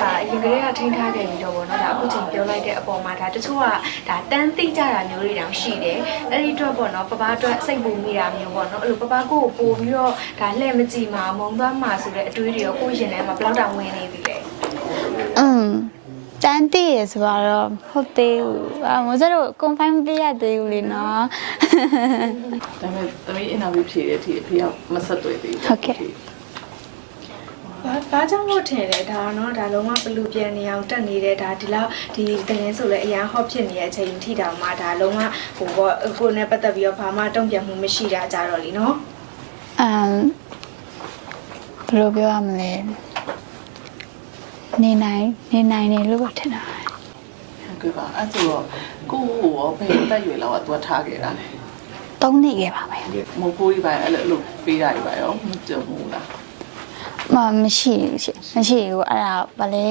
ဒါအရင်ကတည်းကထိန်းထားခဲ့ပြီးတော့ဗောနော်ဒါအခုချိန်ပြောလိုက်တဲ့အပေါ်မှာဒါတချို့ကဒါတန်းသိကြတာမျိုးတွေတောင်ရှိတယ်အဲ့ဒီအတွက်ဗောနော်ပပအတွက်စိတ်ပူမိတာမျိုးဗောနော်အဲ့လိုပပကိုကိုပို့ပြီးတော့ဒါလှည့်မကြည့်မှာမုံသွားမှာဆိုတဲ့အတွေးတွေရောကိုယ့်ရင်ထဲမှာဘယ်လောက်တောင်ဝင်နေပြီလဲอืมတန်းတည့်ရဆိုတော့ဟုတ်သေးဘူးအမစတော့ confirm ပြရသေးဘူးလေနော်ဒါပေမဲ့သမီးအင်တာဗျူးဖြေတဲ့အထိအဖေကမဆက်တွေ့သေးဘူးဟုတ်ကဲ့ ဘာဘာကြောင့်လို့ထင်လဲဒါနော်ဒါလုံးဝဘလူပြန်နေအောင်တက်နေတဲ့ဒါဒီလောက်ဒီတရင်ဆိုလဲအရန်ဟော့ဖြစ်နေတဲ့အချိန်ထိတောင်မှဒါလုံးဝဟိုဘောကိုယ်နဲ့ပတ်သက်ပြီးတော့ဘာမှတုံ့ပြန်မှုမရှိတာကြတော့လीနော်အမ်ဘယ်လိုပြောရမလဲနေနိုင်နေနိုင်တယ်လို့ပဲထင်တာဟုတ်ကဲ့ပါအဲ့ဆိုတော့ကိုကိုရောဘယ်တက်ရွယ်လောက်ကသူကထားခဲ့တာလဲသုံးနေခဲ့ပါမယ်မဟုတ်ဘူးပါအဲ့လိုအဲ့လိုပေးတာတွေပါရောမကြုံဘူးလား မမရှိဘူးရှင်မရှိဘူးအဲ့ဒါဗလဲ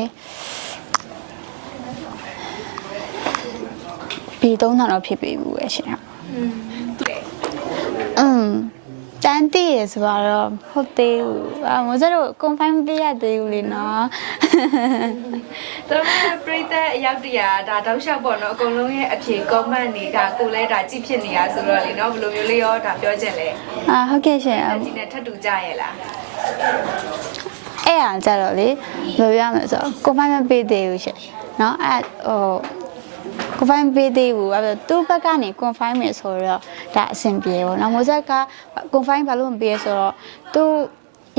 ဘီ3000တော့ဖြစ်ပေးဘူးပဲရှင်ဟုတ်သူ န်တည်ရဆိုတော့ဟုတ်သေးဘူးအမစတော့ confirm ပြရသေးဘူးလေနော်တော်မပြိသက်အရောက်တရာဒါတောက်လျှောက်ပေါ့နော်အကုန်လုံးရဲ့အဖြေ comment တွေဒါကိုလဲဒါကြည့်ဖြစ်နေရဆိုတော့လေနော်ဘယ်လိုမျိုးလေးရောဒါပြောချင်လဲအာဟုတ်ကဲ့ရှင်အဒီနဲ့ထပ်တူကြရဲ့လားအဲ့အားကြတော့လေဘယ်လိုရမလဲဆိုတော့ confirm မပေးသေးဘူးရှင်နော်အဲ့ဟို confirm ပေးသေးဘူးအဲ့တော့သူ့ဘက်ကနေ confirm မယ်ဆိုတော့ဒါအဆင်ပြေပေါ့နော်မိုးဆက်က confirm ဘာလို့မပေးရဆိုတော့သူ့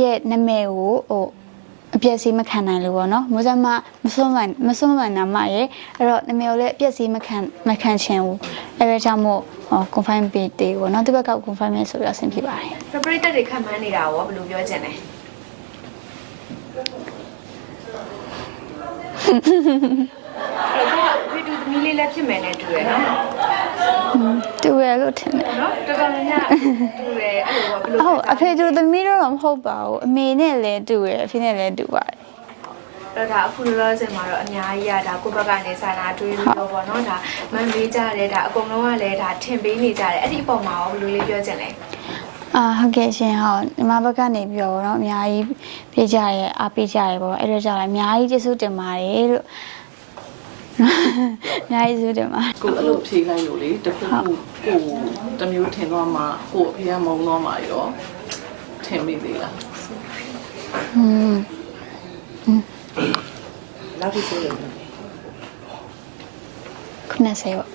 ရဲ့နာမည်ကိုဟိုအပြည့်စီမခံနိုင်လို့ပေါ့နော်မိုးဆက်မမစွန့်နိုင်မစွန့်နိုင်နာမရဲ့အဲ့တော့နာမည်ကိုလည်းအပြည့်စီမခံမခံချင်ဘူးအဲ့ဒါကြောင့်မို့ဟို confirm ပေးသေးပေါ့နော်သူ့ဘက်က confirm မယ်ဆိုတော့အဆင်ပြေပါတယ်ပြိသက်တွေခံမှန်းနေတာရောဘယ်လိုပြောချင်လဲအဲ့တော့ဗီဒီယို သမီးလေးလည်းဖြစ်မယ်နဲ့တူရယ်နော်တူရလို့ထင်တယ်နော်တော်တော်များများတူရယ်အဲ့လိုဘယ်လိုဟုတ်အဖေတူသမီးတို့တော့မဟုတ်ပါဘူးအမေနဲ့လည်းတူရယ်အဖေနဲ့လည်းတူပါတယ်တော့ဒါအခုလောလောဆယ်မှာတော့အများကြီးอ่ะဒါကိုယ့်ဘက်ကနေစာနာတွေးပြီးတော့ပေါ့နော်ဒါမန်ပေးကြတယ်ဒါအကုန်လုံးကလည်းဒါထင်ပေးနေကြတယ်အဲ့ဒီအပေါ်မှာရောဘယ်လိုလေးပြောချင်လဲအာဟုတ်ကဲ့ရှင်ဟုတ်ဒီမှာဘက်ကနေပြောတော့အများကြီးပြေးကြရဲအားပေးကြရဲပေါ့အဲ့တော့ကြောင့်လည်းအများကြီးကျေးဇူးတင်ပါတယ်လို့ အများကြီးကျေးဇူးတင်ပါတယ်ကိုအဲ့လိုဖြေလိုက်လို့လေတခုခုကိုတမျိုးထင်သွားမှကိုအဖေကမုံသွားမှရောထင်မိသေးလားอืมနောက်ပြီးဆိုရင်ခုနစေပေါ့